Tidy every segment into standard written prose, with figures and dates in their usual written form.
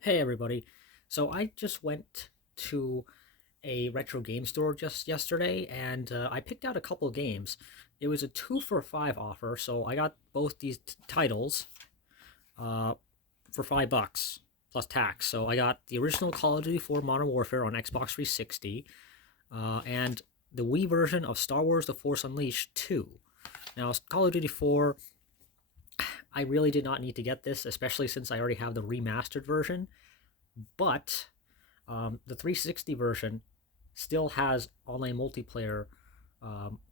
Hey everybody. So I just went to a retro game store just yesterday and I picked out a couple games. It was a 2 for 5 offer, so I got both these titles uh, for $5 plus tax. So I got the original Call of Duty 4 Modern Warfare on Xbox 360 and the Wii version of Star Wars The Force Unleashed 2. Now, Call of Duty 4, I really did not need to get this, especially since I already have the remastered version, but the 360 version still has online multiplayer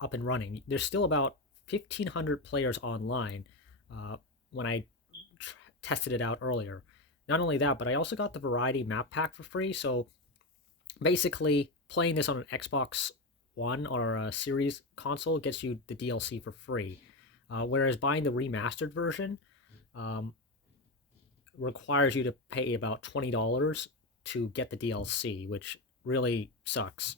up and running. There's still about 1,500 players online when I tested it out earlier. Not only that, but I also got the Variety Map Pack for free. So basically, playing this on an Xbox One or a Series console gets you the DLC for free. Whereas buying the remastered version um, requires you to pay about $20 to get the DLC, which really sucks.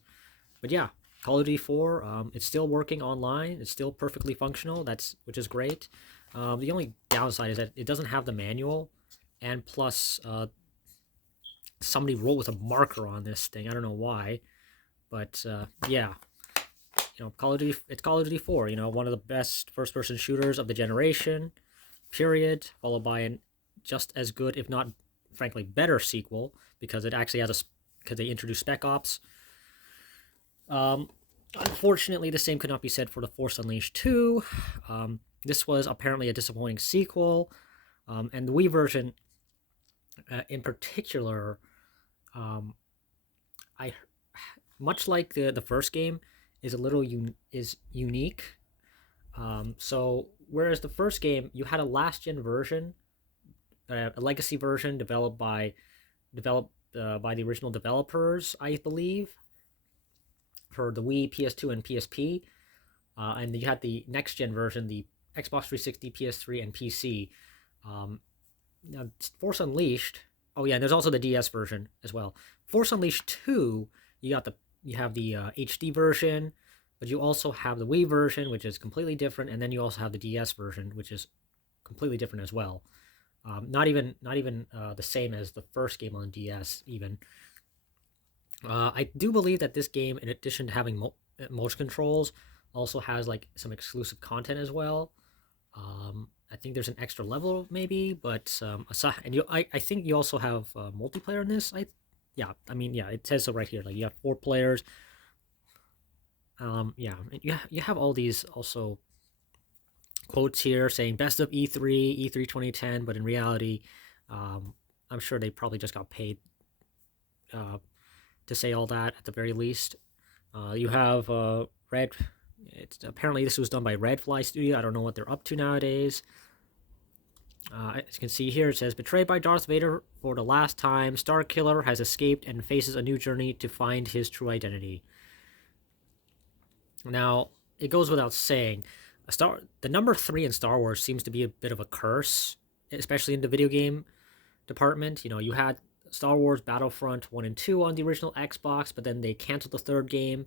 But yeah, Call of Duty 4, it's still working online. It's still perfectly functional. Which is great. The only downside is that it doesn't have the manual, and plus, somebody wrote with a marker on this thing. I don't know why, but yeah, it's Call of Duty 4. One of the best first-person shooters of the generation. Period. Followed by an just as good, if not, frankly, better sequel because it actually has because they introduced Spec Ops. Um, Unfortunately, the same could not be said for The Force Unleashed 2. This was apparently a disappointing sequel, and the Wii version, in particular, um, I much like the first game, is is unique. So whereas the first game you had a last gen version, a legacy version developed by the original developers, I believe, for the Wii, PS2, and PSP. And you had the next gen version, the Xbox 360, PS3, and PC. Um, Now, Force Unleashed. Oh yeah, and there's also the DS version as well. Force Unleashed 2, you have the HD version, but you also have the Wii version, which is completely different, and then you also have the DS version, which is completely different as well. Not even the same as the first game on DS even. I do believe that this game, in addition to having motion controls, also has like some exclusive content as well. I think there's an extra level maybe, but aside, and I think you also have multiplayer in this. Yeah, I mean, yeah, it says so right here. Like you have 4 players. Yeah, you have all these also quotes here saying best of E3 2010, but in reality, um, I'm sure they probably just got paid uh, to say all that at the very least. You have Red. It's apparently this was done by Redfly Studio. I don't know what they're up to nowadays. As you can see here, it says betrayed by Darth Vader for the last time, Starkiller has escaped and faces a new journey to find his true identity. Now, it goes without saying, the number 3 in Star Wars seems to be a bit of a curse, especially in the video game department. You had Star Wars Battlefront 1 and 2 on the original Xbox, but then they canceled the third game.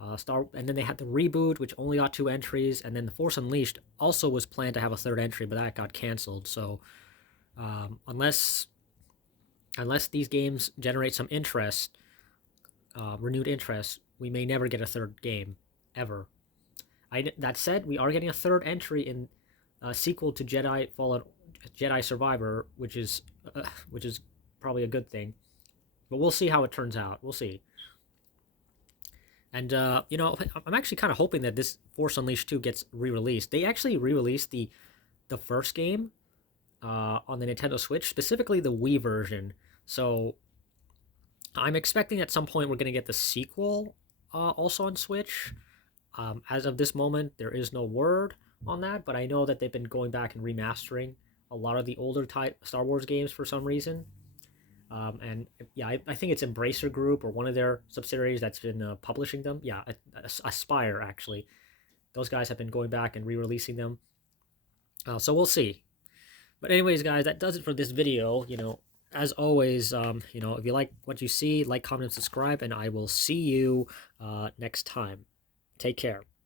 And then they had the reboot, which only got 2 entries, and then the Force Unleashed also was planned to have a third entry, but that got canceled. So unless these games generate some interest, renewed interest, we may never get a third game ever. That said, we are getting a third entry in a sequel to Jedi Survivor, which is probably a good thing. But we'll see how it turns out. We'll see. And I'm actually kind of hoping that this Force Unleashed 2 gets re-released. They actually re-released the first game on the Nintendo Switch, specifically the Wii version. So I'm expecting at some point we're going to get the sequel also on Switch. As of this moment, there is no word on that, but I know that they've been going back and remastering a lot of the older Star Wars games for some reason. And yeah, I think it's Embracer Group or one of their subsidiaries that's been publishing them. Yeah, Aspire actually. Those guys have been going back and re-releasing them. So we'll see. But anyways, guys, that does it for this video. As always, if you like what you see, like, comment, and subscribe, and I will see you next time. Take care.